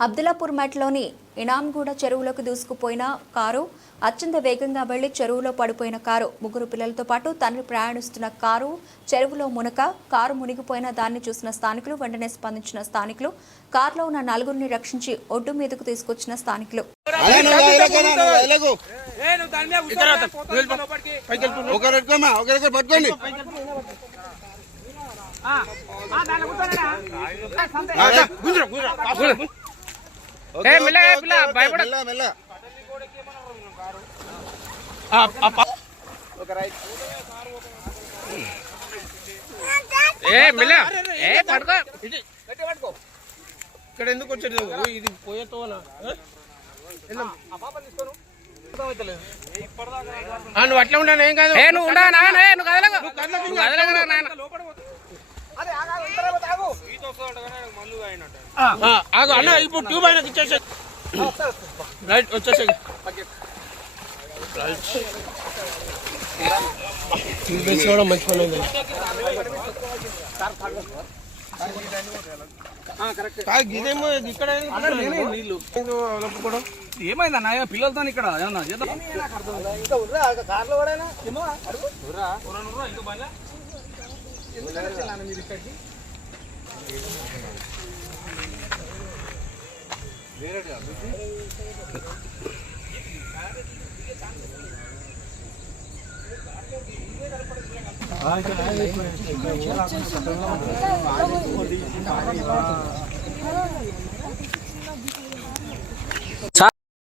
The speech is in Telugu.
అబ్దుల్లాపూర్ మెట్లోని ఇనాంగూడ చెరువులోకి దూసుకుపోయిన కారు అత్యంత వేగంగా వెళ్లి చెరువులో పడిపోయిన కారు ముగ్గురు పిల్లలతో పాటు తండ్రి ప్రయాణిస్తున్న కారు చెరువులో కారు మునిగిపోయిన దాన్ని చూసిన స్థానికులు వెంటనే స్పందించిన స్థానికులు కారులో ఉన్న నలుగురిని రక్షించి ఒడ్డు మీదకు తీసుకొచ్చిన స్థానికులు ఇక్కడ ఎందుకు వచ్చేది ఇది పోయేతో నువ్వు అట్లా ఉన్నాను ఏం కాదు అన్న ఇప్పుడు ట్యూబ్ అయినా ఇచ్చేసే రైట్ వచ్చేసే ట్యూబ్ వేసుకోవడం మంచి పని ఇదేమో ఇక్కడ నీళ్ళు ఏమైందన్నా పిల్లలతో ఇక్కడ